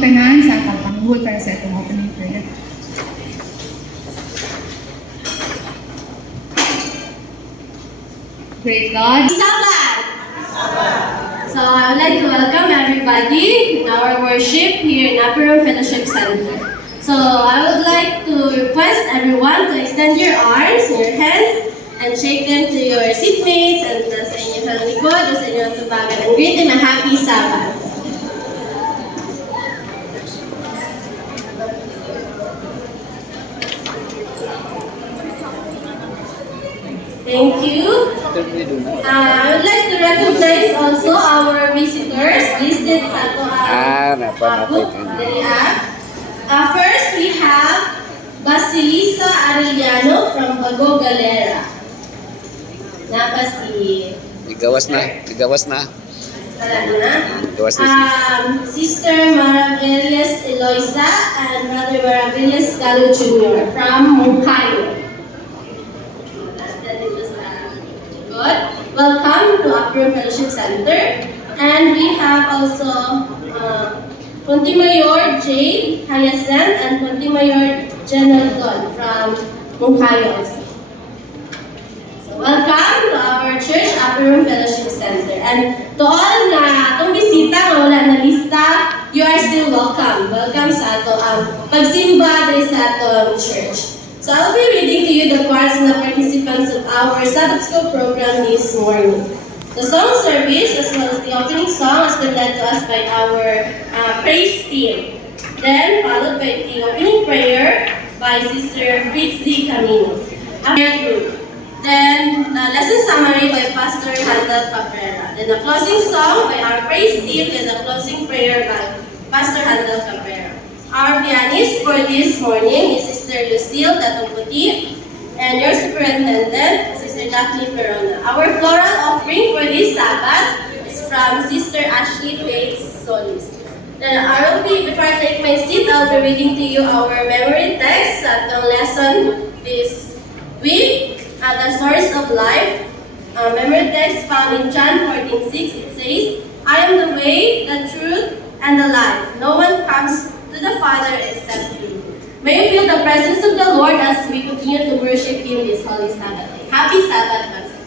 ang tanan sa pagpanguhol para sa itong opening prayer. Great God. Sabbath! So I would like to welcome everybody in our worship here in Upper Room Fellowship Center. So I would like to request everyone to extend your arms, your hands, and shake them to your seatmates and sa inyong likod o sa inyong tubagan and greet them a happy Sabbath. Thank you. I would like to recognize also our visitors listed sa book. First, we have Basilisa Arellano from Bago Galera. Napa si... Ligawas na. Wala na. Ligawas na Sister Maravillas Eloisa and Brother Maravillas Galo Jr. from Moncayo. Good. Welcome to Upper Fellowship Center. And we have also Pontimayor J. Hyacinth and Pontimayor General Don from Moncayo. So welcome to our church, Upper Room Fellowship Center. And to all na itong bisita na wala na lista, you are still welcome. Welcome sa ato ang pagsimba din sa ato church. So I'll be reading to you the parts and the participants of our Sabbath School program this morning. The song service, as well as the opening song, has been led to us by our praise team. Then, followed by the opening prayer by Sister Fritz Z. Camino. Then, the lesson summary by Pastor Handel Cabrera. Then, the closing song by our praise team, and the closing prayer by Pastor Handel Cabrera. Our pianist for this morning is Sister Lucille Tatungputi, and your superintendent, Sister Daphne Perona. Our floral offering for this Sabbath is from Sister Ashley Faith Solis. Then before I take my seat, I'll be reading to you our memory text at the lesson this week at the Source of Life. Memory text found in John 14:6. It says, I am the way, the truth, and the life. No one comes to the Father except through me. May you feel the presence of the Lord as we continue to worship Him this Holy Sabbath. Happy Sabbath, Master.